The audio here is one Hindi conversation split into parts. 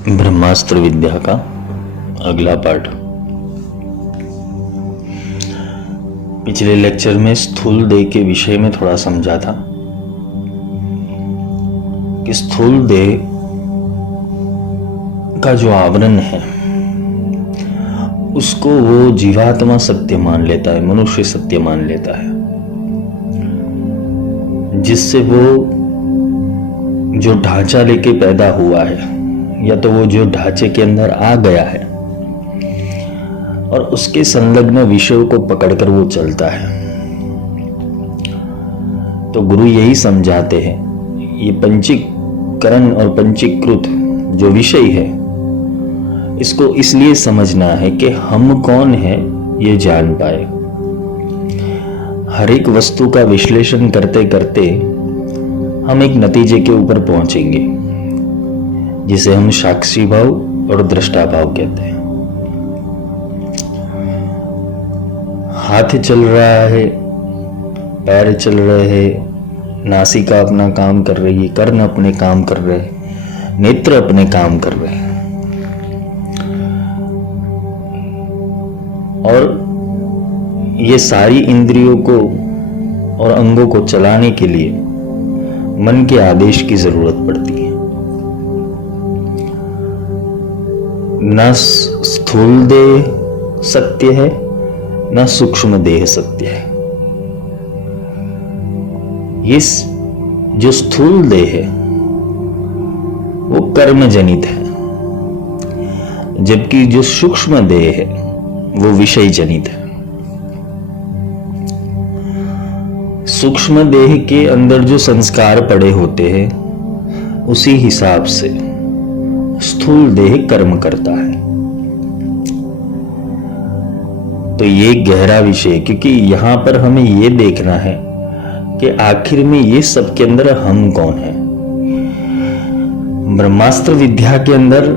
ब्रह्मास्त्र विद्या का अगला पार्ट। पिछले लेक्चर में स्थूल देह के विषय में थोड़ा समझा था कि स्थूल देह का जो आवरण है उसको वो जीवात्मा सत्य मान लेता है, मनुष्य सत्य मान लेता है, जिससे वो जो ढांचा लेके पैदा हुआ है या तो वो जो ढांचे के अंदर आ गया है और उसके संलग्न विषयों को पकड़कर वो चलता है। तो गुरु यही समझाते हैं, ये पंचीकरण और पंचीकृत जो विषय है इसको इसलिए समझना है कि हम कौन है ये जान पाए। हर एक वस्तु का विश्लेषण करते करते हम एक नतीजे के ऊपर पहुंचेंगे जिसे हम साक्षी भाव और दृष्टा भाव कहते हैं। हाथ चल रहा है, पैर चल रहे हैं, नासिका अपना काम कर रही है, कर्ण अपने काम कर रहे हैं, नेत्र अपने काम कर रहे हैं और ये सारी इंद्रियों को और अंगों को चलाने के लिए मन के आदेश की जरूरत पड़ती है। न स्थूल देह सत्य है, न सूक्ष्म देह सत्य है। ये जो स्थूल देह है वो कर्म जनित है, जबकि जो सूक्ष्म देह है वो विषय जनित है। सूक्ष्म देह के अंदर जो संस्कार पड़े होते हैं उसी हिसाब से स्थूल देह कर्म करता है। तो ये गहरा विषय, क्योंकि यहां पर हमें ये देखना है कि आखिर में ये सब के अंदर हम कौन है। ब्रह्मास्त्र विद्या के अंदर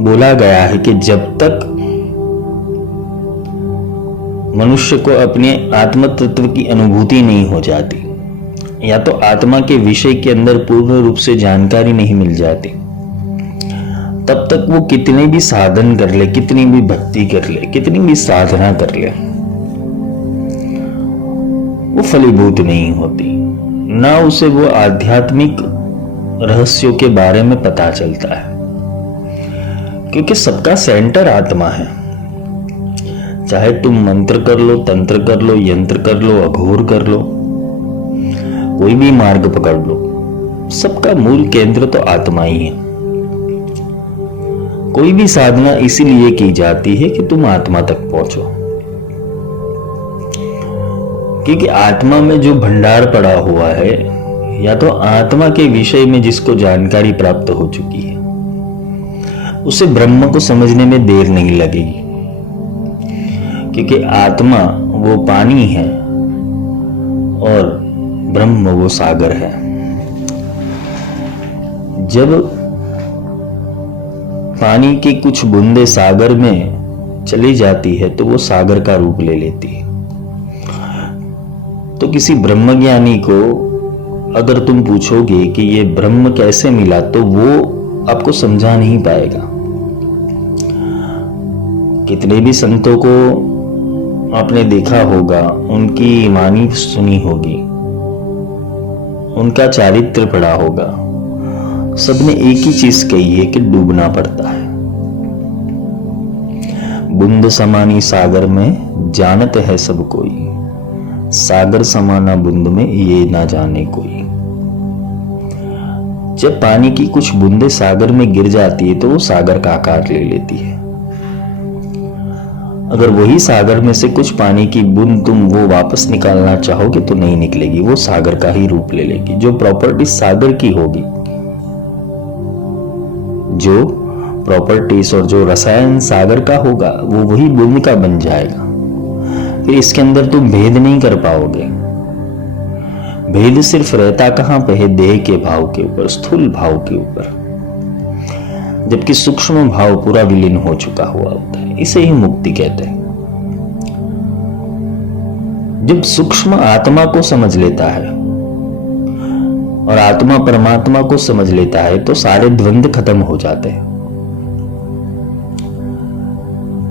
बोला गया है कि जब तक मनुष्य को अपने आत्म तत्व की अनुभूति नहीं हो जाती या तो आत्मा के विषय के अंदर पूर्ण रूप से जानकारी नहीं मिल जाती, तब तक वो कितने भी साधन कर ले, कितनी भी भक्ति कर ले, कितनी भी साधना कर ले, वो फलीभूत नहीं होती। ना उसे वो आध्यात्मिक रहस्यों के बारे में पता चलता है, क्योंकि सबका सेंटर आत्मा है। चाहे तुम मंत्र कर लो, तंत्र कर लो, यंत्र कर लो, अघोर कर लो, कोई भी मार्ग पकड़ लो, सबका मूल केंद्र तो आत्मा ही है। कोई भी साधना इसीलिए की जाती है कि तुम आत्मा तक पहुंचो, क्योंकि आत्मा में जो भंडार पड़ा हुआ है या तो आत्मा के विषय में जिसको जानकारी प्राप्त हो चुकी है उसे ब्रह्म को समझने में देर नहीं लगेगी, क्योंकि आत्मा वो पानी है और ब्रह्म वो सागर है। जब पानी की कुछ बूंदे सागर में चली जाती है तो वो सागर का रूप ले लेती है। तो किसी ब्रह्मज्ञानी को अगर तुम पूछोगे कि ये ब्रह्म कैसे मिला तो वो आपको समझा नहीं पाएगा। कितने भी संतों को आपने देखा होगा, उनकी वाणी सुनी होगी, उनका चारित्र पढ़ा होगा, सबने एक ही चीज कही है कि डूबना पड़ता है। बूंद समानी सागर में जानत है सब कोई, सागर समाना बूंद में ये ना जाने कोई। जब पानी की कुछ बूंदे सागर में गिर जाती है तो वो सागर का आकार ले लेती है। अगर वही सागर में से कुछ पानी की बूंद तुम वो वापस निकालना चाहोगे तो नहीं निकलेगी, वो सागर का ही रूप ले लेगी। जो प्रॉपर्टी सागर की होगी, जो प्रॉपर्टीज और जो रसायन सागर का होगा वो वही बूंद का बन जाएगा। फिर इसके अंदर तुम भेद नहीं कर पाओगे। भेद सिर्फ रहता कहां पे है? देह के भाव के ऊपर, स्थूल भाव के ऊपर, जबकि सूक्ष्म भाव पूरा विलीन हो चुका हुआ होता है। इसे ही मुक्ति कहते हैं। जब सूक्ष्म आत्मा को समझ लेता है और आत्मा परमात्मा को समझ लेता है तो सारे द्वंद्व खत्म हो जाते हैं।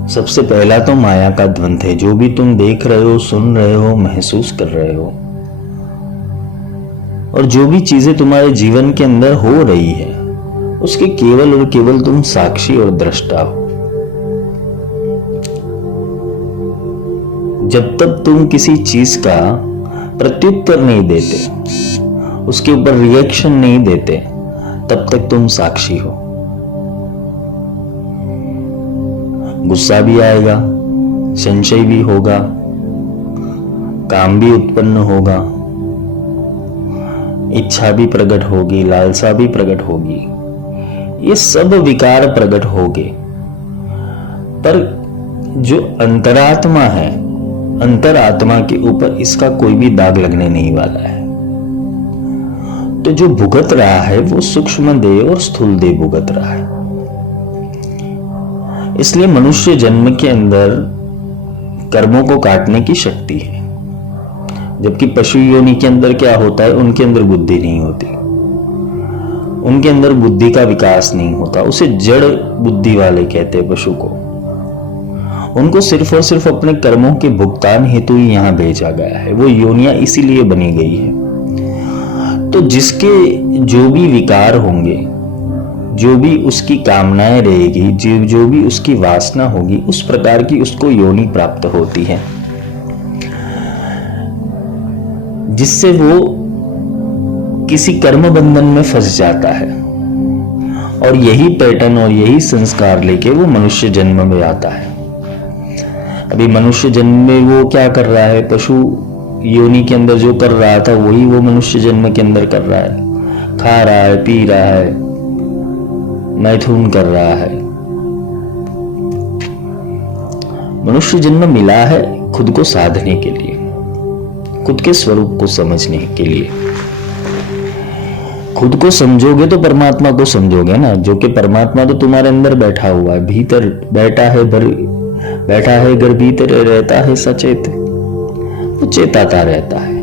सबसे पहला तो माया का द्वंद है। जो भी तुम देख रहे हो, सुन रहे हो, महसूस कर रहे हो, और जो भी चीजें तुम्हारे जीवन के अंदर हो रही है, उसके केवल और केवल तुम साक्षी और दृष्टा हो। जब तक तुम किसी चीज का प्रत्युत्तर नहीं देते, उसके ऊपर रिएक्शन नहीं देते, तब तक तुम साक्षी हो। गुस्सा भी आएगा, संशय भी होगा, काम भी उत्पन्न होगा, इच्छा भी प्रकट होगी, लालसा भी प्रकट होगी, ये सब विकार प्रकट होंगे। पर जो अंतरात्मा है, अंतरात्मा के ऊपर इसका कोई भी दाग लगने नहीं वाला है। तो जो भुगत रहा है वो सूक्ष्म देह और स्थूल देह भुगत रहा है। इसलिए मनुष्य जन्म के अंदर कर्मों को काटने की शक्ति है, जबकि पशु योनि के अंदर क्या होता है, उनके अंदर बुद्धि नहीं होती, उनके अंदर बुद्धि का विकास नहीं होता। उसे जड़ बुद्धि वाले कहते हैं पशु को। उनको सिर्फ और सिर्फ अपने कर्मों के भुगतान हेतु ही यहां भेजा गया है। वो योनियां इसीलिए बनी गई है। तो जिसके जो भी विकार होंगे, जो भी उसकी कामनाएं रहेगी, जो भी उसकी वासना होगी, उस प्रकार की उसको योनि प्राप्त होती है, जिससे वो किसी कर्म बंधन में फंस जाता है। और यही पैटर्न और यही संस्कार लेके वो मनुष्य जन्म में आता है। अभी मनुष्य जन्म में वो क्या कर रहा है, पशु योनि के अंदर जो कर रहा था वही वो मनुष्य जन्म के अंदर कर रहा है। खा रहा है, पी रहा है, मैथुन कर रहा है। मनुष्य जन्म मिला है खुद को साधने के लिए, खुद के स्वरूप को समझने के लिए। खुद को समझोगे तो परमात्मा को समझोगे ना, जो कि परमात्मा तो तुम्हारे अंदर बैठा हुआ है, भीतर बैठा है घर भीतर रहता है सचेत, वो चेताता रहता है।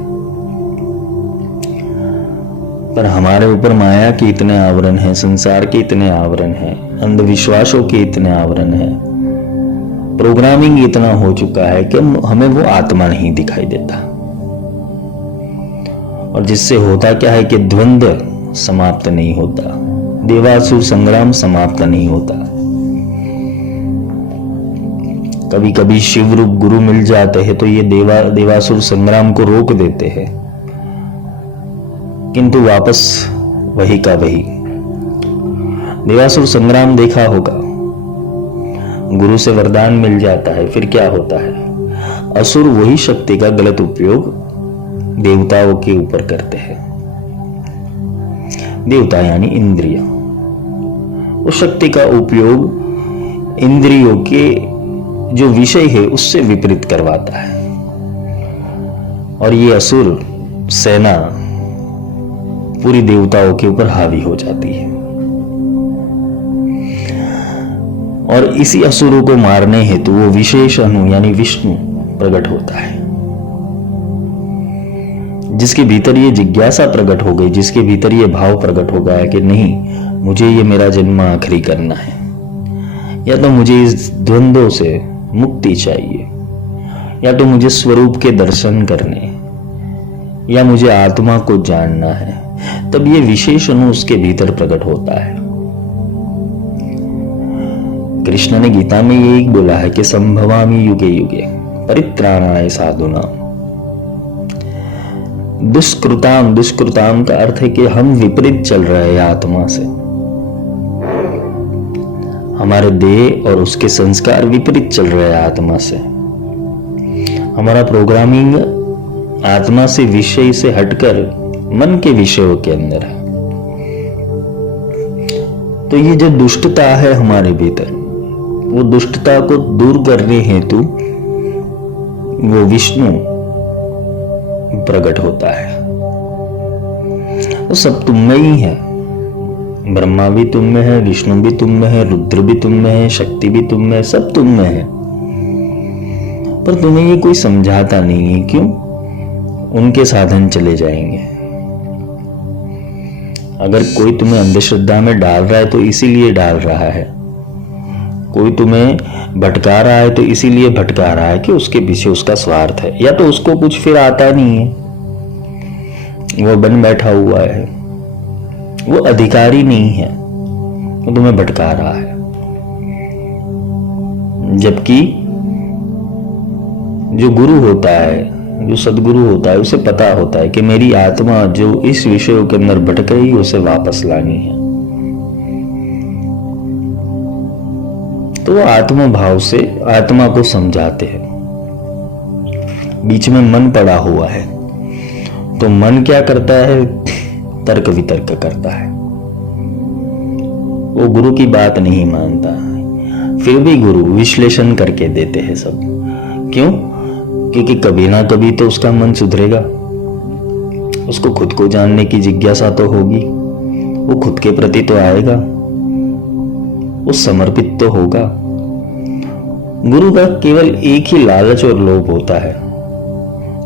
पर हमारे ऊपर माया के इतने आवरण हैं, संसार के इतने आवरण हैं, अंधविश्वासों के इतने आवरण हैं, प्रोग्रामिंग इतना हो चुका है कि हमें वो आत्मा नहीं दिखाई देता। और जिससे होता क्या है कि द्वंद्व समाप्त नहीं होता, देवासुर संग्राम समाप्त नहीं होता। कभी कभी शिव रूप गुरु मिल जाते हैं तो ये देवासुर संग्राम को रोक देते हैं, किंतु वापस वही का वही। देवासुर संग्राम देखा होगा, गुरु से वरदान मिल जाता है, फिर क्या होता है, असुर वही शक्ति का गलत उपयोग देवताओं के ऊपर करते हैं। देवता यानी इंद्रिय, उस शक्ति का उपयोग इंद्रियों के जो विषय है उससे विपरीत करवाता है, और ये असुर सेना पूरी देवताओं के ऊपर हावी हो जाती है। और इसी असुरों को मारने हेतु वो विशेष अनु यानी विष्णु प्रकट होता है, जिसके भीतर ये जिज्ञासा प्रकट हो गई, जिसके भीतर ये भाव प्रकट हो गया कि नहीं, मुझे ये मेरा जन्म आखिरी करना है, या तो मुझे इस द्वंद्वों से मुक्ति चाहिए, या तो मुझे स्वरूप के दर्शन करने, या मुझे आत्मा को जानना है। तब ये विशेष अनु उसके भीतर प्रकट होता है। कृष्ण ने गीता में ये एक बोला है कि संभवामि युगे युगे परित्राणाय साधूनाम। दुष्कृताम का अर्थ है कि हम विपरीत चल रहे हैं आत्मा से, हमारे देह और उसके संस्कार विपरीत चल रहे हैं आत्मा से। हमारा प्रोग्रामिंग आत्मा से, विषय से हटकर मन के विषयों के अंदर है। तो ये जो दुष्टता है हमारे भीतर, वो दुष्टता को दूर करने हेतु वो विष्णु प्रकट होता है। तो सब तुम में ही है, ब्रह्मा भी तुम में है, विष्णु भी तुम में है, रुद्र भी तुम में है, शक्ति भी तुम में है, सब तुम में है। पर तुम्हें ये कोई समझाता नहीं है। क्यों? उनके साधन चले जाएंगे। अगर कोई तुम्हें अंधश्रद्धा में डाल रहा है तो इसीलिए डाल रहा है, कोई तुम्हें भटका रहा है तो इसीलिए भटका रहा है कि उसके पीछे उसका स्वार्थ है, या तो उसको कुछ फिर आता नहीं है, वो बन बैठा हुआ है, वो अधिकारी नहीं है, वो तुम्हें भटका रहा है। जबकि जो गुरु होता है, जो सदगुरु होता है, उसे पता होता है कि मेरी आत्मा जो इस विषयों के अंदर भटक रही है उसे वापस लानी है। तो वो आत्म भाव से आत्मा को समझाते हैं। बीच में मन पड़ा हुआ है, तो मन क्या करता है? तर्क वितर्क करता है, वो गुरु की बात नहीं मानता। फिर भी गुरु विश्लेषण करके देते हैं सब। क्यों? क्योंकि कभी ना कभी तो उसका मन सुधरेगा, उसको खुद को जानने की जिज्ञासा तो होगी, वो खुद के प्रति तो आएगा, वो समर्पित तो होगा। गुरु का केवल एक ही लालच और लोभ होता है,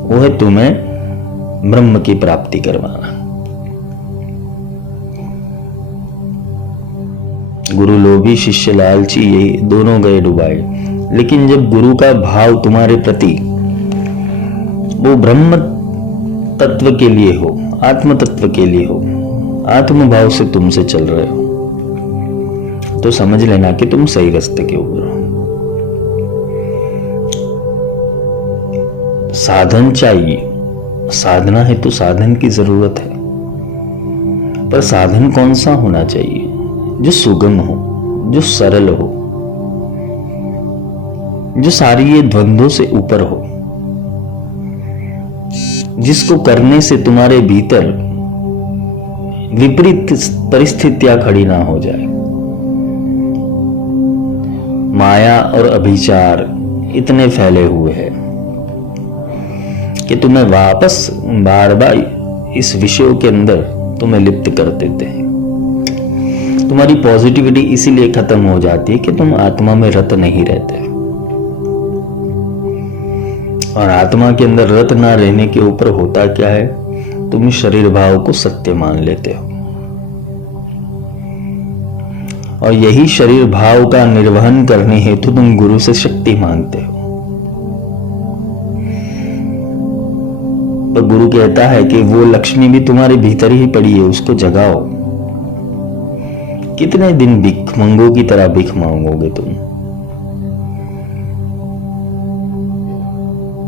वो है तुम्हें ब्रह्म की प्राप्ति करवाना। गुरु लोभी शिष्य लालची, ये दोनों गए डुबाए। लेकिन जब गुरु का भाव तुम्हारे प्रति वो ब्रह्म तत्व के लिए हो, आत्म तत्व के लिए हो, आत्म भाव से तुमसे चल रहे हो, तो समझ लेना कि तुम सही रास्ते के ऊपर हो। साधन चाहिए, साधना है तो साधन की जरूरत है, पर साधन कौन सा होना चाहिए? जो सुगम हो, जो सरल हो, जो सारी ये द्वंद्वों से ऊपर हो, जिसको करने से तुम्हारे भीतर विपरीत परिस्थितियां खड़ी ना हो जाए। माया और अभिचार इतने फैले हुए हैं कि तुम्हें वापस बार बार इस विषयों के अंदर तुम्हें लिप्त कर देते हैं। तुम्हारी पॉजिटिविटी इसीलिए खत्म हो जाती है कि तुम आत्मा में रत नहीं रहते, और आत्मा के अंदर रत ना रहने के ऊपर होता क्या है? तुम शरीर भाव को सत्य मान लेते हो, और यही शरीर भाव का निर्वहन करने हेतु तुम गुरु से शक्ति मांगते हो। तो गुरु कहता है कि वो लक्ष्मी भी तुम्हारे भीतर ही पड़ी है, उसको जगाओ। कितने दिन भिख मंगो की तरह भिख मांगोगे तुम?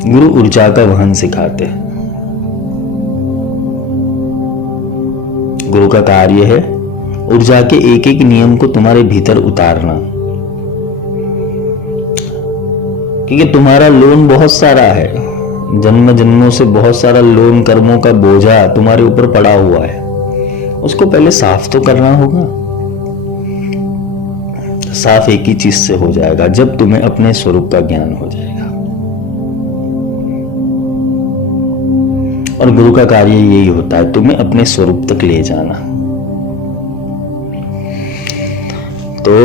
गुरु ऊर्जा का वहन सिखाते हैं। गुरु का कार्य है ऊर्जा के एक एक नियम को तुम्हारे भीतर उतारना, क्योंकि तुम्हारा लोन बहुत सारा है, जन्म जन्मों से बहुत सारा लोन कर्मों का बोझा तुम्हारे ऊपर पड़ा हुआ है, उसको पहले साफ तो करना होगा। साफ एक ही चीज से हो जाएगा, जब तुम्हें अपने स्वरूप का ज्ञान हो जाएगा। और गुरु का कार्य यही होता है, तुम्हें अपने स्वरूप तक ले जाना। तो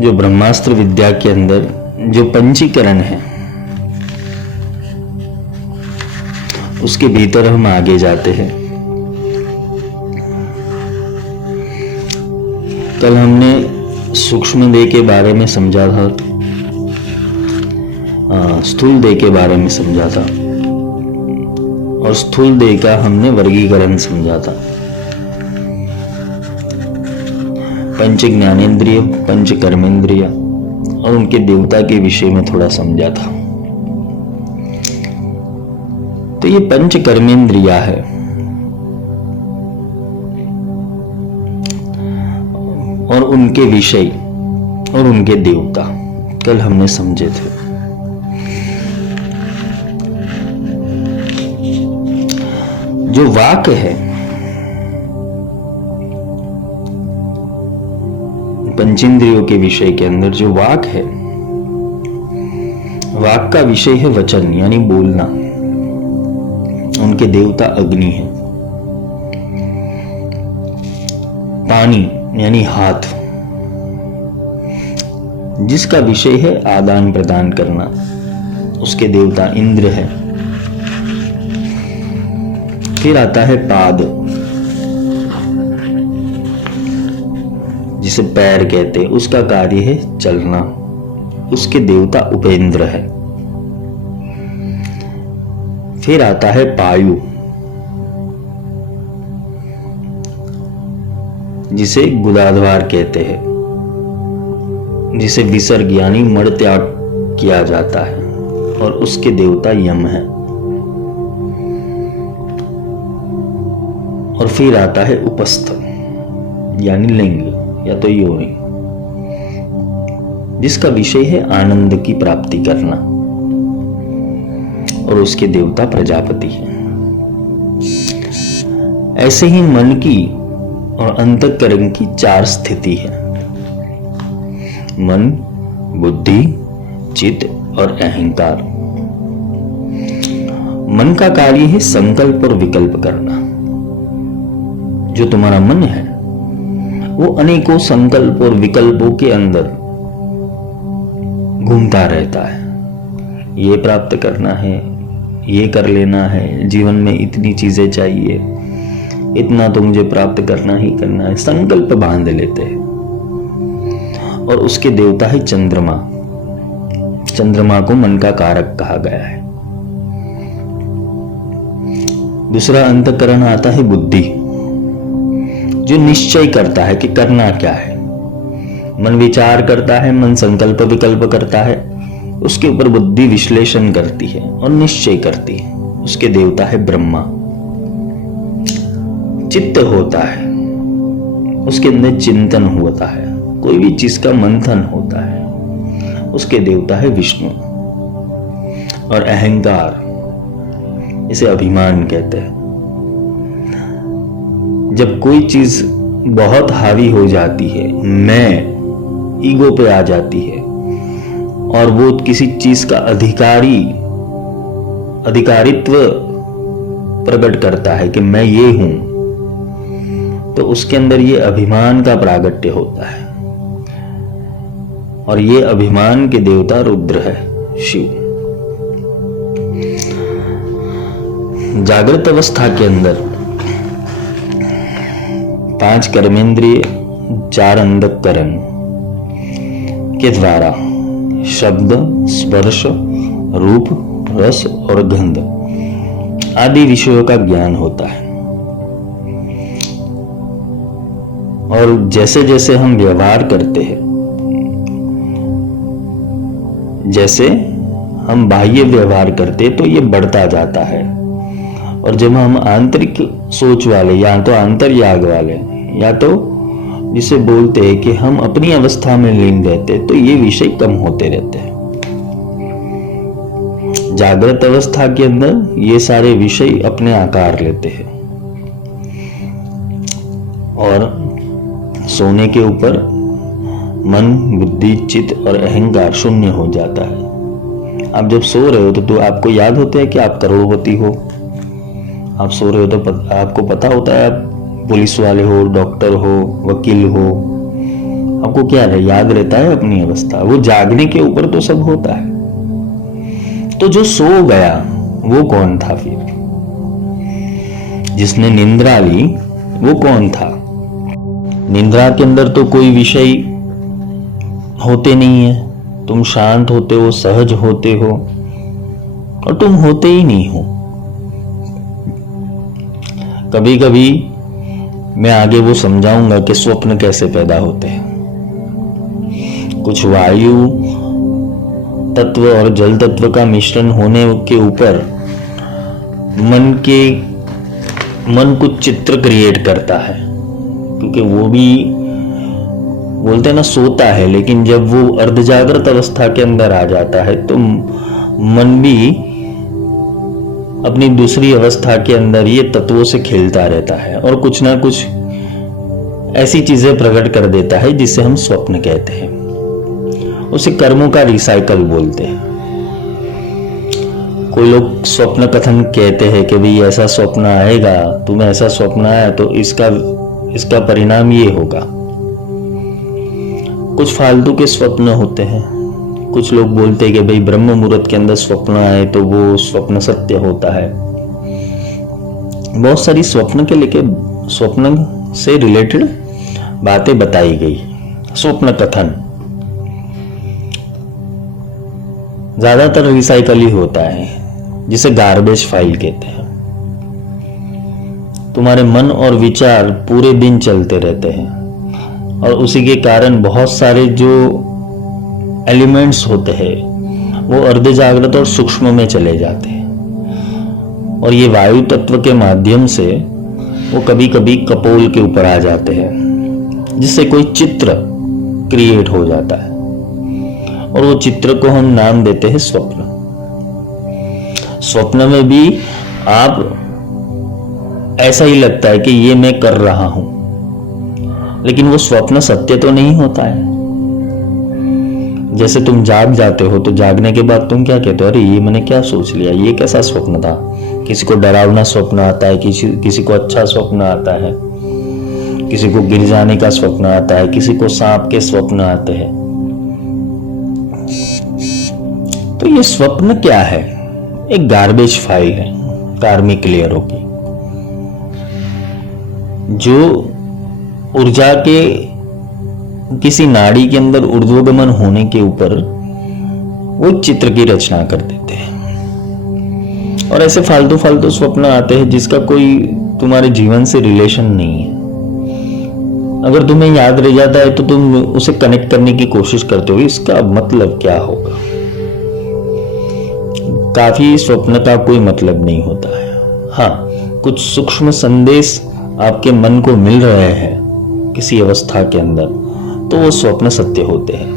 जो ब्रह्मास्त्र विद्या के अंदर जो पंचीकरण है, उसके भीतर हम आगे जाते हैं। कल हमने सूक्ष्म देह के बारे में समझा था, स्थूल देह के बारे में समझा था, और स्थूल देह का हमने वर्गीकरण समझा था। पंच ज्ञानेन्द्रिय, पंच कर्मेंद्रिय और उनके देवता के विषय में थोड़ा समझा था। तो ये पंच कर्मेंद्रिया है, और उनके विषय और उनके देवता कल हमने समझे थे। जो वाक है, पंचेंद्रियों के विषय के अंदर जो वाक है, वाक का विषय है वचन यानी बोलना। उनके देवता अग्नि है। पानी यानी हाथ, जिसका विषय है आदान प्रदान करना, उसके देवता इंद्र है। फिर आता है पाद, जिसे पैर कहते हैं, उसका कार्य है चलना। उसके देवता उपेंद्र है। फिर आता है पायु, जिसे गुदाध्वार कहते हैं, जिसे विसर्ग यानी मड़ त्याग किया जाता है, और उसके देवता यम है। और फिर आता है उपस्थ यानी लिंग या तो योनि, जिसका विषय है आनंद की प्राप्ति करना, और उसके देवता प्रजापति हैं। ऐसे ही मन की और अंतःकरण की 4 स्थिति है, मन, बुद्धि, चित्त और अहंकार। मन का कार्य है संकल्प और विकल्प करना। जो तुम्हारा मन है वो अनेकों संकल्प और विकल्पों के अंदर घूमता रहता है। ये प्राप्त करना है, ये कर लेना है, जीवन में इतनी चीजें चाहिए, इतना तो मुझे प्राप्त करना ही करना है, संकल्प बांध लेते हैं। और उसके देवता है चंद्रमा। चंद्रमा को मन का कारक कहा गया है। दूसरा अंतःकरण आता है बुद्धि, जो निश्चय करता है कि करना क्या है। मन विचार करता है, मन संकल्प विकल्प करता है, उसके ऊपर बुद्धि विश्लेषण करती है और निश्चय करती है। उसके देवता है ब्रह्मा। चित्त होता है, उसके अंदर चिंतन होता है, कोई भी चीज का मंथन होता है, उसके देवता है विष्णु। और अहंकार, इसे अभिमान कहते हैं। जब कोई चीज बहुत हावी हो जाती है, मैं ईगो पे आ जाती है, और वो किसी चीज का अधिकारित्व प्रकट करता है कि मैं ये हूं, तो उसके अंदर ये अभिमान का प्रागट्य होता है। और ये अभिमान के देवता रुद्र है, शिव। जागृत अवस्था के अंदर 5 कर्मेंद्रिय, 4 अंतःकरण के द्वारा शब्द, स्पर्श, रूप, रस और गंध आदि विषयों का ज्ञान होता है। और जैसे जैसे हम व्यवहार करते हैं, जैसे हम बाह्य व्यवहार करते हैं, तो ये बढ़ता जाता है। और जब हम आंतरिक सोच वाले, या तो अंतर्याग वाले, या तो जिसे बोलते हैं कि हम अपनी अवस्था में लीन रहते, तो ये विषय कम होते रहते हैं। जागृत अवस्था के अंदर ये सारे विषय अपने आकार लेते हैं, और सोने के ऊपर मन, बुद्धि, चित्त और अहंकार शून्य हो जाता है। आप जब सो रहे हो तो आपको याद होता है कि आप करोड़पति हो। आप सो रहे हो तो आपको पता होता है आप पुलिस वाले हो, डॉक्टर हो, वकील हो। आपको क्या है, याद रहता है अपनी अवस्था। वो जागने के ऊपर तो सब होता है। तो जो सो गया वो कौन था? फिर जिसने निंद्रा ली वो कौन था? निंद्रा के अंदर तो कोई विषय होते नहीं है। तुम शांत होते हो, सहज होते हो, और तुम होते ही नहीं हो। कभी कभी मैं आगे वो समझाऊंगा कि स्वप्न कैसे पैदा होते हैं। कुछ वायु तत्व और जल तत्व का मिश्रण होने के ऊपर मन कुछ चित्र क्रिएट करता है, क्योंकि वो भी बोलते हैं ना, सोता है, लेकिन जब वो अर्धजागृत अवस्था के अंदर आ जाता है तो मन भी अपनी दूसरी अवस्था के अंदर ये तत्वों से खेलता रहता है और कुछ ना कुछ ऐसी चीजें प्रकट कर देता है जिसे हम स्वप्न कहते हैं। उसे कर्मों का रिसाइकल बोलते हैं। कोई लोग स्वप्न कथन कहते हैं कि भाई ऐसा स्वप्न आएगा, तुम्हें ऐसा स्वप्न आया तो इसका परिणाम ये होगा। कुछ फालतू के स्वप्न होते हैं। कुछ लोग बोलते हैं कि भाई ब्रह्म मुहूर्त के अंदर स्वप्न आए तो वो स्वप्न सत्य होता है। बहुत सारी स्वप्न से रिलेटेड बातें बताई गई। स्वप्न कथन ज्यादातर रिसाइकल ही होता है, जिसे गार्बेज फाइल कहते हैं। तुम्हारे मन और विचार पूरे दिन चलते रहते हैं और उसी के कारण बहुत सारे जो एलिमेंट्स होते हैं वो अर्ध जागृत और सूक्ष्म में चले जाते हैं, और ये वायु तत्व के माध्यम से वो कभी कभी कपोल के ऊपर आ जाते हैं, जिससे कोई चित्र क्रिएट हो जाता है, और वो चित्र को हम नाम देते हैं स्वप्न। स्वप्न में भी आप ऐसा ही लगता है कि ये मैं कर रहा हूं, लेकिन वो स्वप्न सत्य तो नहीं होता है। जैसे तुम जाग जाते हो तो जागने के बाद तुम क्या कहते हो, अरे ये मैंने क्या सोच लिया, ये कैसा स्वप्न था। किसी को डरावना स्वप्न आता है, किसी को अच्छा स्वप्न आता है, किसी को गिर जाने का स्वप्न आता है, किसी को सांप के स्वप्न आते हैं। तो ये स्वप्न क्या है? एक गार्बेज फाइल है कार्मिक लेयरों की, जो ऊर्जा के किसी नाड़ी के अंदर ऊर्ध्वगमन होने के ऊपर वो चित्र की रचना कर देते हैं। और ऐसे फालतू फालतू स्वप्न आते हैं जिसका कोई तुम्हारे जीवन से रिलेशन नहीं है। अगर तुम्हें याद रह जाता है तो तुम उसे कनेक्ट करने की कोशिश करते हो, इसका मतलब क्या होगा। काफी स्वप्न का कोई मतलब नहीं होता है। हाँ, कुछ सूक्ष्म संदेश आपके मन को मिल रहे हैं किसी अवस्था के अंदर, तो वो स्वप्न सत्य होते हैं।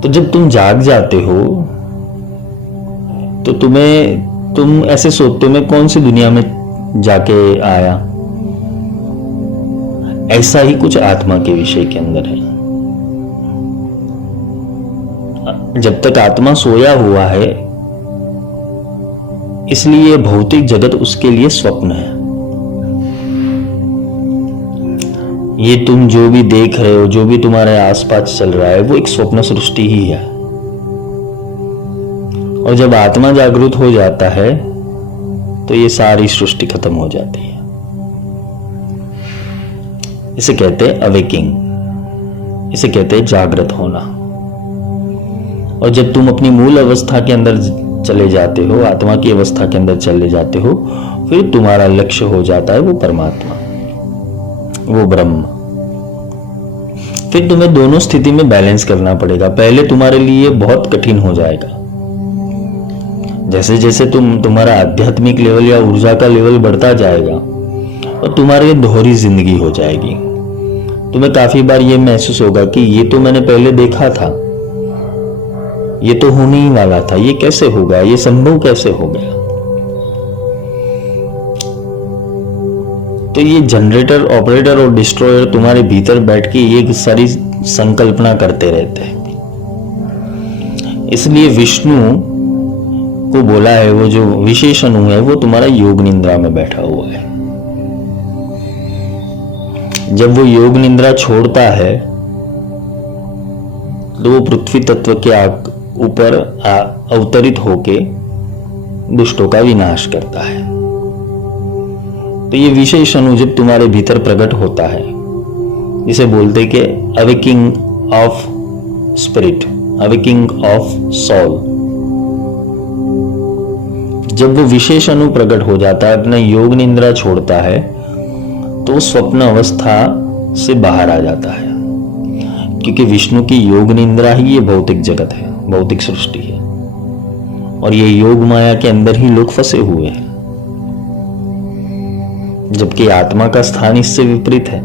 तो जब तुम जाग जाते हो तो तुम ऐसे सोचते हो मैं कौन सी दुनिया में जाके आया। ऐसा ही कुछ आत्मा के विषय के अंदर है। जब तक आत्मा सोया हुआ है, इसलिए भौतिक जगत उसके लिए स्वप्न है। ये तुम जो भी देख रहे हो, जो भी तुम्हारे आसपास चल रहा है, वो एक स्वप्न सृष्टि ही है। और जब आत्मा जागृत हो जाता है तो ये सारी सृष्टि खत्म हो जाती है। इसे कहते हैं अवेकिंग, इसे कहते हैं जागृत होना। और जब तुम अपनी मूल अवस्था के अंदर चले जाते हो, आत्मा की अवस्था के अंदर चले जाते हो, फिर तुम्हारा लक्ष्य हो जाता है वो परमात्मा, वो ब्रह्म। फिर तुम्हें दोनों स्थिति में बैलेंस करना पड़ेगा। पहले तुम्हारे लिए बहुत कठिन हो जाएगा। जैसे जैसे तुम्हारा आध्यात्मिक लेवल या ऊर्जा का लेवल बढ़ता जाएगा और तुम्हारे दोहरी जिंदगी हो जाएगी। तुम्हें काफी बार ये महसूस होगा कि ये तो मैंने पहले देखा था, ये तो होने ही वाला था, ये कैसे हो गया, ये संभव कैसे हो गया। तो ये जनरेटर, ऑपरेटर और डिस्ट्रॉयर तुम्हारे भीतर बैठ के ये सारी संकल्पना करते रहते हैं। इसलिए विष्णु को बोला है, वो जो विशेष अणु है वो तुम्हारा योग निद्रा में बैठा हुआ है। जब वो योग निद्रा छोड़ता है तो वो पृथ्वी तत्व के ऊपर अवतरित होके दुष्टों का विनाश करता है। तो ये विशेष अणु जब तुम्हारे भीतर प्रकट होता है, इसे बोलते कि awakening of spirit, awakening of soul. जब वो विशेष अणु प्रकट हो जाता है, अपना योग निद्रा छोड़ता है, तो स्वप्न अवस्था से बाहर आ जाता है। क्योंकि विष्णु की योग निद्रा ही ये भौतिक जगत है, भौतिक सृष्टि है, और ये योग माया के अंदर ही लोग फंसे हुए हैं, जबकि आत्मा का स्थान इससे विपरीत है।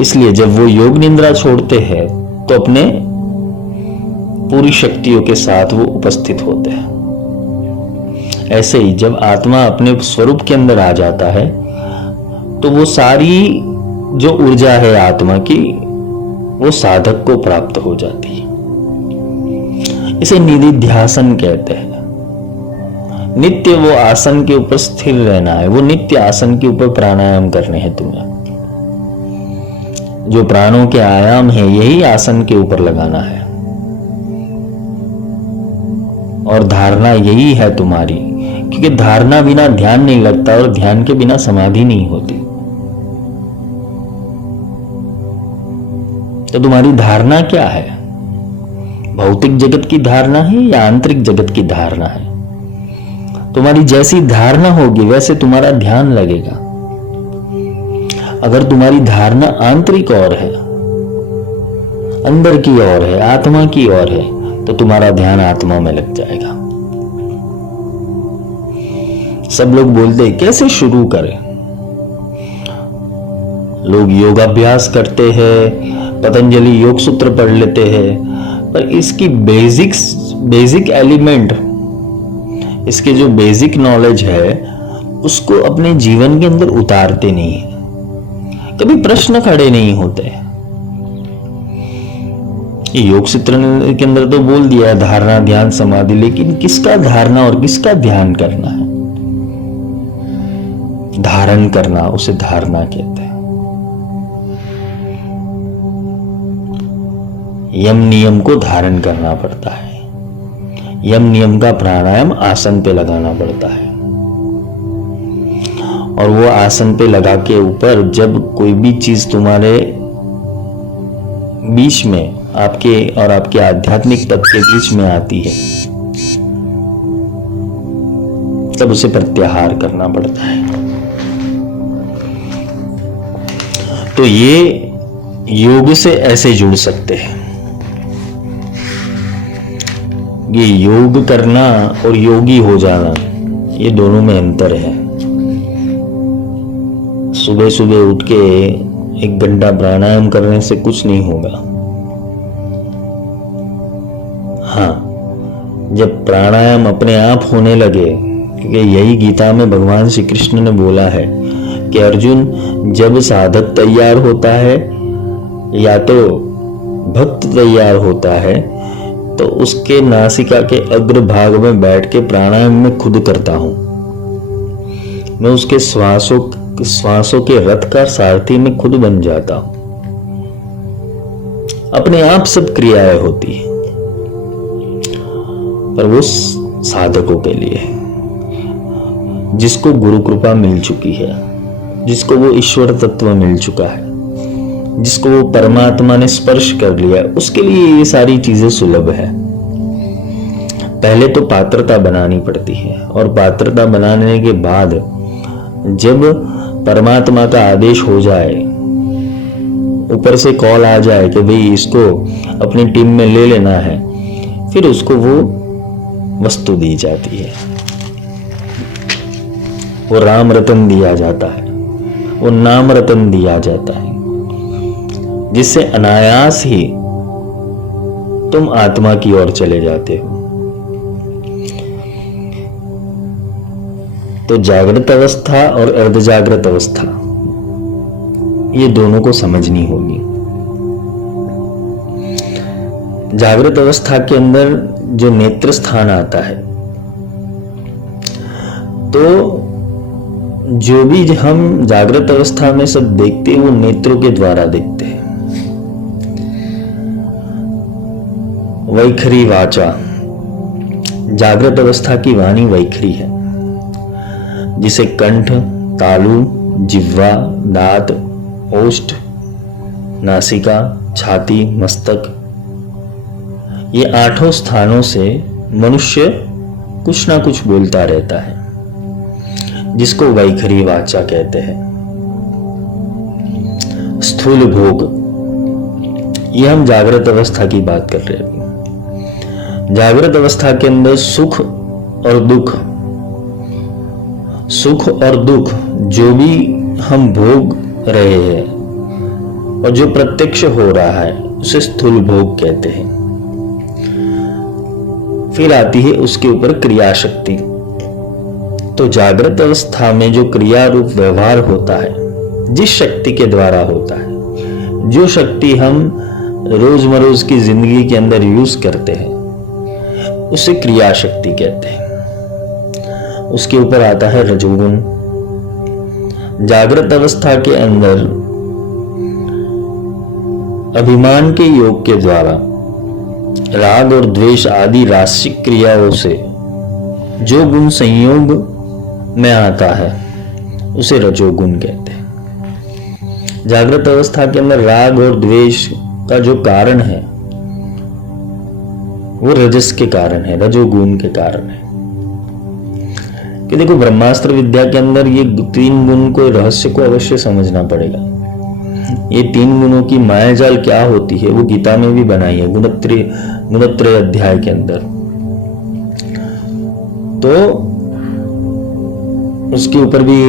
इसलिए जब वो योग निद्रा छोड़ते हैं तो अपने पूरी शक्तियों के साथ वो उपस्थित होते हैं। ऐसे ही जब आत्मा अपने स्वरूप के अंदर आ जाता है तो वो सारी जो ऊर्जा है आत्मा की, वो साधक को प्राप्त हो जाती है। इसे निधिध्यासन कहते हैं। नित्य वो आसन के ऊपर स्थिर रहना है, वो नित्य आसन के ऊपर प्राणायाम करने हैं तुम्हें। जो प्राणों के आयाम है यही आसन के ऊपर लगाना है, और धारणा यही है तुम्हारी, क्योंकि धारणा बिना ध्यान नहीं लगता और ध्यान के बिना समाधि नहीं होती। तो तुम्हारी धारणा क्या है? भौतिक जगत की धारणा है या आंतरिक जगत की धारणा है? तुम्हारी जैसी धारणा होगी वैसे तुम्हारा ध्यान लगेगा। अगर तुम्हारी धारणा आंतरिक ओर है, अंदर की ओर है, आत्मा की ओर है, तो तुम्हारा ध्यान आत्मा में लग जाएगा। सब लोग बोलते हैं कैसे शुरू करें? लोग योगाभ्यास करते हैं, पतंजलि योग सूत्र पढ़ लेते हैं, पर इसकी बेसिक एलिमेंट, इसके जो बेसिक नॉलेज है उसको अपने जीवन के अंदर उतारते नहीं है। कभी प्रश्न खड़े नहीं होते। योग सूत्र के अंदर तो बोल दिया है धारणा, ध्यान, समाधि, लेकिन किसका धारणा और किसका ध्यान करना है? धारण करना, उसे धारणा कहते हैं। यम नियम को धारण करना पड़ता है। यम नियम का प्राणायाम आसन पे लगाना पड़ता है, और वो आसन पे लगा के ऊपर जब कोई भी चीज तुम्हारे बीच में, आपके और आपके आध्यात्मिक तत्व के बीच में आती है, तब उसे प्रत्याहार करना पड़ता है। तो ये योग से ऐसे जुड़ सकते हैं। ये योग करना और योगी हो जाना, ये दोनों में अंतर है। सुबह सुबह उठ के 1 घंटा प्राणायाम करने से कुछ नहीं होगा। हाँ, जब प्राणायाम अपने आप होने लगे, क्योंकि यही गीता में भगवान श्री कृष्ण ने बोला है कि अर्जुन, जब साधक तैयार होता है या तो भक्त तैयार होता है, तो उसके नासिका के अग्र भाग में बैठ के प्राणायाम में खुद करता हूं। मैं उसके श्वासों के रथ का सारथी में खुद बन जाता हूं। अपने आप सब क्रियाएं होती है, पर वो साधकों के लिए, जिसको गुरु कृपा मिल चुकी है, जिसको वो ईश्वर तत्व मिल चुका है, जिसको वो परमात्मा ने स्पर्श कर लिया, उसके लिए ये सारी चीजें सुलभ है। पहले तो पात्रता बनानी पड़ती है, और पात्रता बनाने के बाद जब परमात्मा का आदेश हो जाए, ऊपर से कॉल आ जाए कि भाई इसको अपनी टीम में ले लेना है, फिर उसको वो वस्तु दी जाती है, वो राम रतन दिया जाता है, वो नाम रतन दिया जाता है, जिससे अनायास ही तुम आत्मा की ओर चले जाते हो। तो जागृत अवस्था और अर्ध जागृत अवस्था, ये दोनों को समझनी होगी। जागृत अवस्था के अंदर जो नेत्र स्थान आता है, तो जो भी हम जागृत अवस्था में सब देखते हैं वो नेत्रों के द्वारा देखते हैं। वैखरी वाचा, जागृत अवस्था की वाणी वैखरी है, जिसे कंठ, तालु, जिह्वा, दांत, ओष्ठ, नासिका, छाती, मस्तक, ये 8 स्थानों से मनुष्य कुछ ना कुछ बोलता रहता है, जिसको वैखरी वाचा कहते हैं। स्थूल भोग, ये हम जागृत अवस्था की बात कर रहे हैं। जागृत अवस्था के अंदर सुख और दुख जो भी हम भोग रहे हैं और जो प्रत्यक्ष हो रहा है, उसे स्थूल भोग कहते हैं। फिर आती है उसके ऊपर क्रिया शक्ति। तो जागृत अवस्था में जो क्रिया रूप व्यवहार होता है, जिस शक्ति के द्वारा होता है, जो शक्ति हम रोजमरोज की जिंदगी के अंदर यूज करते हैं, उसे क्रिया शक्ति कहते हैं। उसके ऊपर आता है रजोगुण। जागृत अवस्था के अंदर अभिमान के योग के द्वारा राग और द्वेष आदि राशिक क्रियाओं से जो गुण संयोग में आता है, उसे रजोगुण कहते हैं। जागृत अवस्था के अंदर राग और द्वेष का जो कारण है वो रजस के कारण है, रजोगुण के कारण है। कि देखो, ब्रह्मास्त्र विद्या के अंदर ये 3 गुण को, रहस्य को अवश्य समझना पड़ेगा। ये 3 गुणों की मायाजाल क्या होती है वो गीता में भी बनाई है, गुणत्रय अध्याय के अंदर। तो उसके ऊपर भी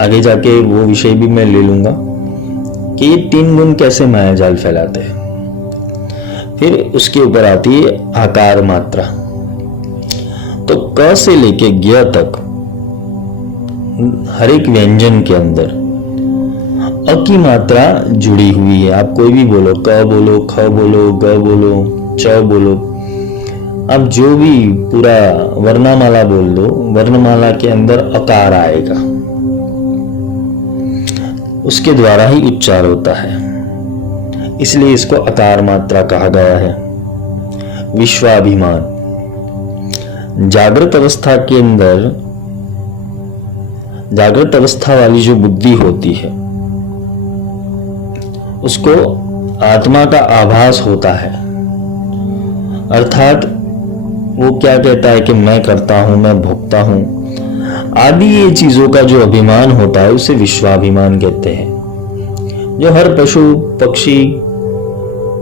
आगे जाके वो विषय भी मैं ले लूंगा कि ये 3 गुण कैसे मायाजाल फैलाते हैं। फिर उसके ऊपर आती है आकार मात्रा। तो क से लेके ज्ञ तक हर एक व्यंजन के अंदर अ की मात्रा जुड़ी हुई है। आप कोई भी बोलो, क बोलो, ख बोलो, ग बोलो, च बोलो, आप जो भी पूरा वर्णमाला बोल दो, वर्णमाला के अंदर अकार आएगा, उसके द्वारा ही उच्चार होता है। इसलिए इसको अकार मात्रा कहा गया है। विश्वाभिमान, जागृत अवस्था के अंदर, जागृत अवस्था वाली जो बुद्धि होती है उसको आत्मा का आभास होता है। अर्थात वो क्या कहता है कि मैं करता हूं, मैं भोगता हूं आदि ये चीजों का जो अभिमान होता है उसे विश्वाभिमान कहते हैं। जो हर पशु पक्षी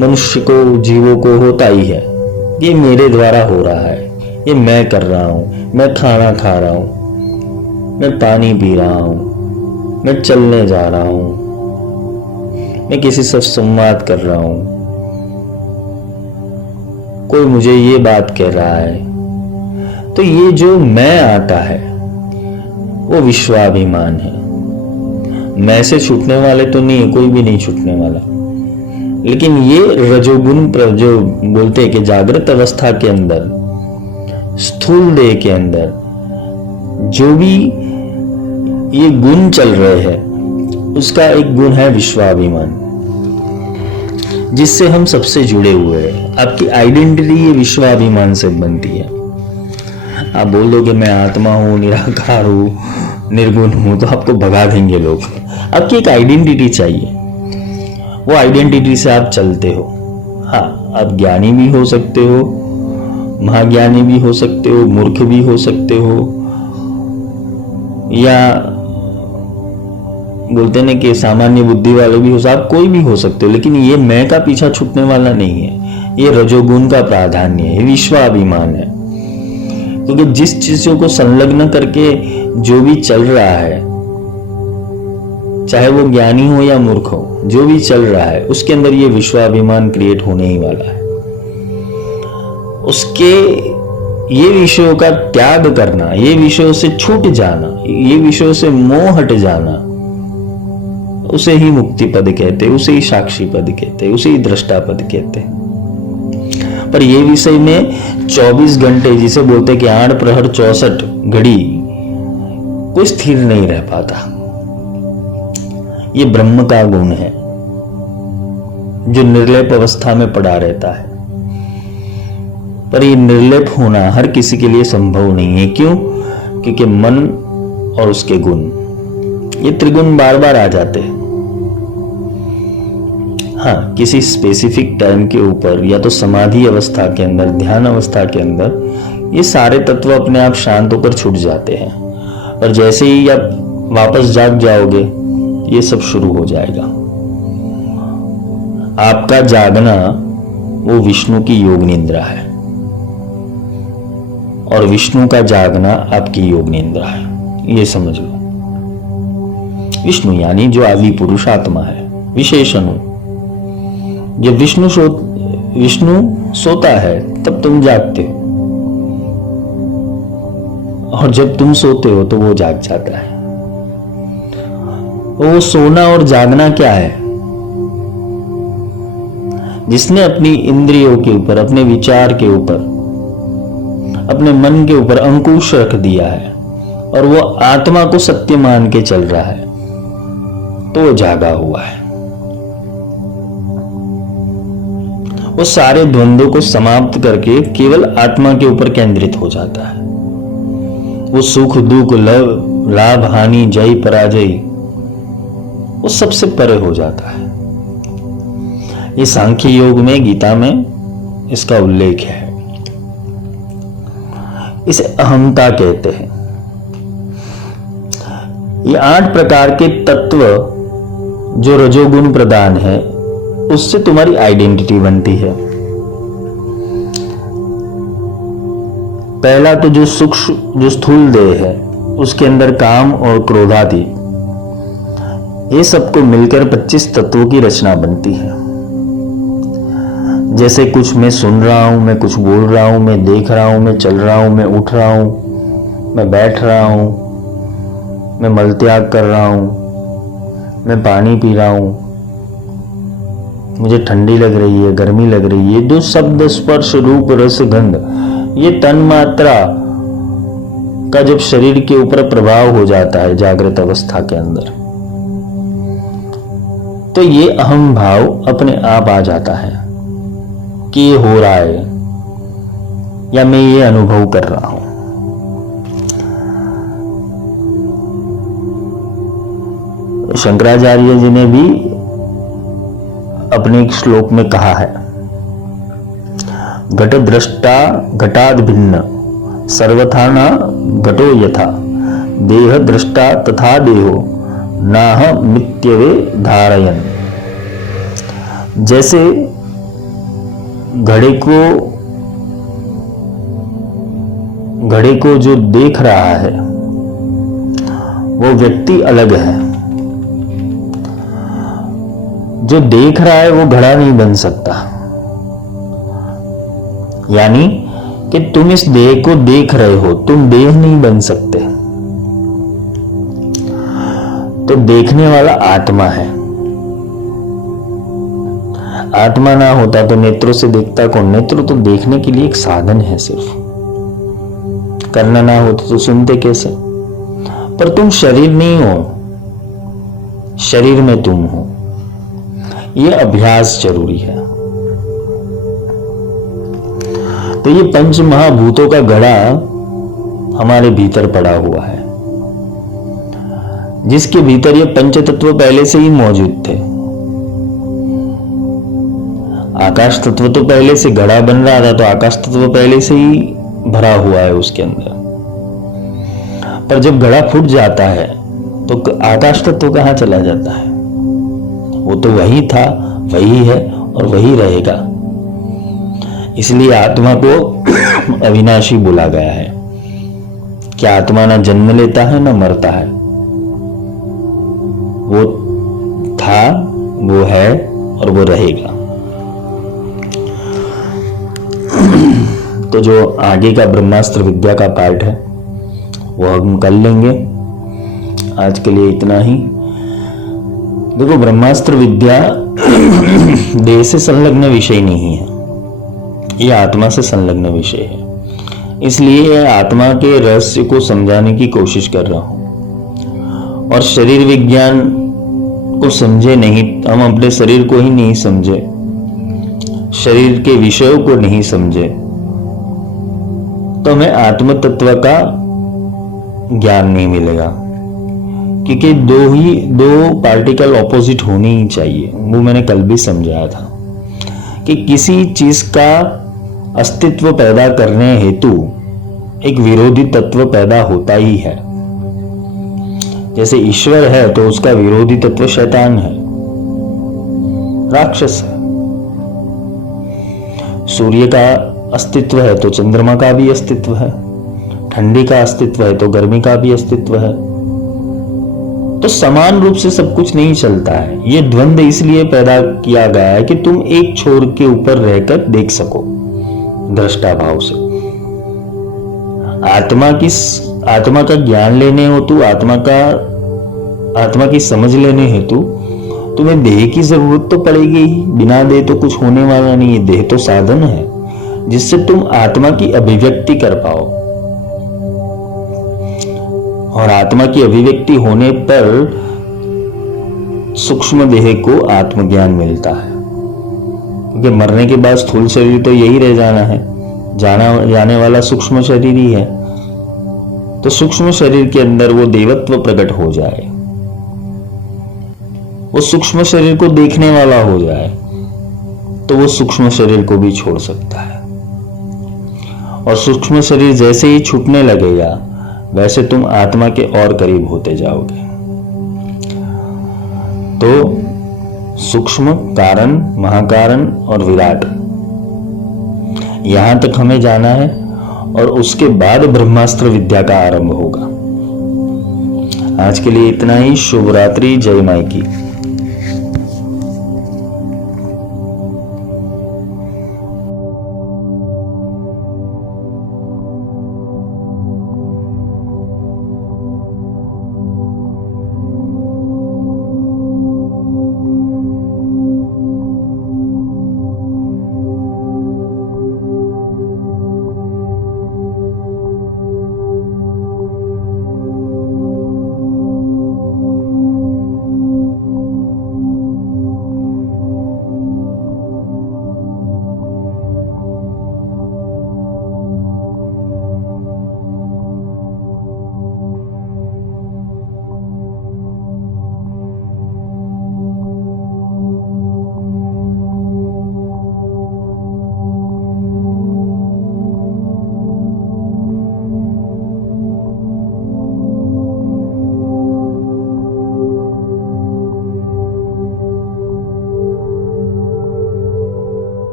मनुष्य को, जीवों को होता ही है। ये मेरे द्वारा हो रहा है, ये मैं कर रहा हूं, मैं खाना खा रहा हूं, मैं पानी पी रहा हूं, मैं चलने जा रहा हूं, मैं किसी से संवाद कर रहा हूं, कोई मुझे ये बात कह रहा है। तो ये जो मैं आता है वो विश्वाभिमान है। मैं से छूटने वाले तो नहीं है, कोई भी नहीं छूटने वाला। लेकिन ये रजोगुण जो बोलते हैं कि जागृत अवस्था के अंदर, स्थूल देह के अंदर जो भी ये गुण चल रहे हैं उसका एक गुण है विश्वाभिमान, जिससे हम सबसे जुड़े हुए हैं। आपकी आइडेंटिटी ये विश्वाभिमान से बनती है। आप बोल दो कि मैं आत्मा हूं, निराकार हूं, निर्गुण हूं, तो आपको भगा देंगे लोग। आपकी एक आइडेंटिटी चाहिए, वो आइडेंटिटी से आप चलते हो। हाँ, आप ज्ञानी भी हो सकते हो, महाज्ञानी भी हो सकते हो, मूर्ख भी हो सकते हो, या बोलते हैं कि सामान्य बुद्धि वाले भी हो सकते, आप कोई भी हो सकते हो। लेकिन ये मैं का पीछा छूटने वाला नहीं है। ये रजोगुण का प्राधान्य है, ये विश्वाभिमान है। क्योंकि जिस चीजों को संलग्न करके जो भी चल रहा है, चाहे वो ज्ञानी हो या मूर्ख हो, जो भी चल रहा है उसके अंदर ये विश्वाभिमान क्रिएट होने ही वाला है। उसके ये विषयों का त्याग करना, ये विषयों से छूट जाना, ये विषयों से मोह हट जाना, उसे ही मुक्ति पद कहते, उसे ही साक्षी पद कहते, उसे ही दृष्टा पद कहते। पर ये विषय में 24 घंटे, जिसे बोलते कि 8 प्रहर 64 घड़ी कोई स्थिर नहीं रह पाता। ये ब्रह्म का गुण है जो निर्लेप अवस्था में पड़ा रहता है। पर ये निर्लेप होना हर किसी के लिए संभव नहीं है। क्यों? क्योंकि मन और उसके गुण, ये त्रिगुण बार बार आ जाते हैं। हाँ, किसी स्पेसिफिक टाइम के ऊपर या तो समाधि अवस्था के अंदर, ध्यान अवस्था के अंदर ये सारे तत्व अपने आप शांत होकर छूट जाते हैं, और जैसे ही आप वापस जाग जाओगे ये सब शुरू हो जाएगा। आपका जागना वो विष्णु की योग निद्रा है, और विष्णु का जागना आपकी योग निद्रा है। ये समझ लो। विष्णु यानी जो आदि पुरुष आत्मा है, विशेषण। जब विष्णु सोता है तब तुम जागते हो, और जब तुम सोते हो तो वो जाग जाता है। वो सोना और जागना क्या है? जिसने अपनी इंद्रियों के ऊपर, अपने विचार के ऊपर, अपने मन के ऊपर अंकुश रख दिया है और वो आत्मा को सत्य मान के चल रहा है, तो वो जागा हुआ है। वो सारे द्वंद्वों को समाप्त करके केवल आत्मा के ऊपर केंद्रित हो जाता है। वो सुख दुख, लाभ हानि, जय पराजय, वो सबसे परे हो जाता है। ये सांख्य योग में, गीता में इसका उल्लेख है। इसे अहंता कहते हैं। ये 8 प्रकार के तत्व जो रजोगुण प्रदान है, उससे तुम्हारी आइडेंटिटी बनती है। पहला तो जो सूक्ष्म, जो स्थूल देह है, उसके अंदर काम और क्रोधादि, ये सबको मिलकर 25 तत्वों की रचना बनती है। जैसे कुछ मैं सुन रहा हूं, मैं कुछ बोल रहा हूं, मैं देख रहा हूं, मैं चल रहा हूं, मैं उठ रहा हूं, मैं बैठ रहा हूं, मैं मल त्याग कर रहा हूं, मैं पानी पी रहा हूं, मुझे ठंडी लग रही है, गर्मी लग रही है। जो शब्द, स्पर्श, रूप, रस, गंध, ये तन्मात्रा का जब शरीर के ऊपर प्रभाव हो जाता है जागृत अवस्था के अंदर, तो ये अहम भाव अपने आप आ जाता है कि ये हो रहा है या मैं ये अनुभव कर रहा हूं। शंकराचार्य जी ने भी अपने एक श्लोक में कहा है, घट दृष्टा घटाद भिन्न सर्वथा न घटो यथा देह दृष्टा तथा देहो नाह मित्यवे धारयन। जैसे घड़े को जो देख रहा है वो व्यक्ति अलग है, जो देख रहा है वो घड़ा नहीं बन सकता। यानी कि तुम इस देह को देख रहे हो, तुम देह नहीं बन सकते। तो देखने वाला आत्मा है। आत्मा ना होता तो नेत्रों से देखता कौन? नेत्र तो देखने के लिए एक साधन है सिर्फ। करना ना होता तो सुनते कैसे? पर तुम शरीर नहीं हो, शरीर में तुम हो। यह अभ्यास जरूरी है। तो ये पंच महाभूतों का घड़ा हमारे भीतर पड़ा हुआ है, जिसके भीतर ये पंच तत्व पहले से ही मौजूद थे। आकाश तत्व तो पहले से घड़ा बन रहा था, तो आकाश तत्व पहले से ही भरा हुआ है उसके अंदर। पर जब घड़ा फूट जाता है तो आकाश तत्व कहां चला जाता है? वो तो वही था, वही है और वही रहेगा। इसलिए आत्मा को अविनाशी बोला गया है कि आत्मा ना जन्म लेता है ना मरता है। वो था, वो है और वो रहेगा। तो जो आगे का ब्रह्मास्त्र विद्या का पार्ट है वो हम कर लेंगे। आज के लिए इतना ही। देखो, ब्रह्मास्त्र विद्या देह से संलग्न विषय नहीं है, ये आत्मा से संलग्न विषय है। इसलिए आत्मा के रहस्य को समझाने की कोशिश कर रहा हूं। और शरीर विज्ञान को समझे नहीं, हम अपने शरीर को ही नहीं समझे, शरीर के विषयों को नहीं समझे, तो हमें आत्म तत्व का ज्ञान नहीं मिलेगा। क्योंकि दो पार्टिकल ऑपोजिट होने ही चाहिए। वो मैंने कल भी समझाया था कि किसी चीज का अस्तित्व पैदा करने हेतु एक विरोधी तत्व पैदा होता ही है। जैसे ईश्वर है तो उसका विरोधी तत्व शैतान है, राक्षस है। सूर्य का अस्तित्व है तो चंद्रमा का भी अस्तित्व है, ठंडी का अस्तित्व है तो गर्मी का भी अस्तित्व है। तो समान रूप से सब कुछ नहीं चलता है। यह द्वंद्व इसलिए पैदा किया गया है कि तुम एक छोर के ऊपर रहकर देख सको दृष्टा भाव से। आत्मा का ज्ञान लेने हेतु, आत्मा की समझ लेने हेतु तुम्हें देह की जरूरत तो पड़ेगी ही। बिना देह तो कुछ होने वाला नहीं है। देह तो साधन है जिससे तुम आत्मा की अभिव्यक्ति कर पाओ, और आत्मा की अभिव्यक्ति होने पर सूक्ष्म देह को आत्मज्ञान मिलता है। क्योंकि मरने के बाद स्थूल शरीर तो यही रह जाना है, जाने वाला सूक्ष्म शरीर ही है। तो सूक्ष्म शरीर के अंदर वो देवत्व प्रकट हो जाए, वो सूक्ष्म शरीर को देखने वाला हो जाए, तो वो सूक्ष्म शरीर को भी छोड़ सकता है। और सूक्ष्म शरीर जैसे ही छूटने लगेगा वैसे तुम आत्मा के और करीब होते जाओगे। तो सूक्ष्म, कारण, महाकारण और विराट, यहां तक हमें जाना है और उसके बाद ब्रह्मास्त्र विद्या का आरंभ होगा। आज के लिए इतना ही। शुभ रात्रि। जय माई की।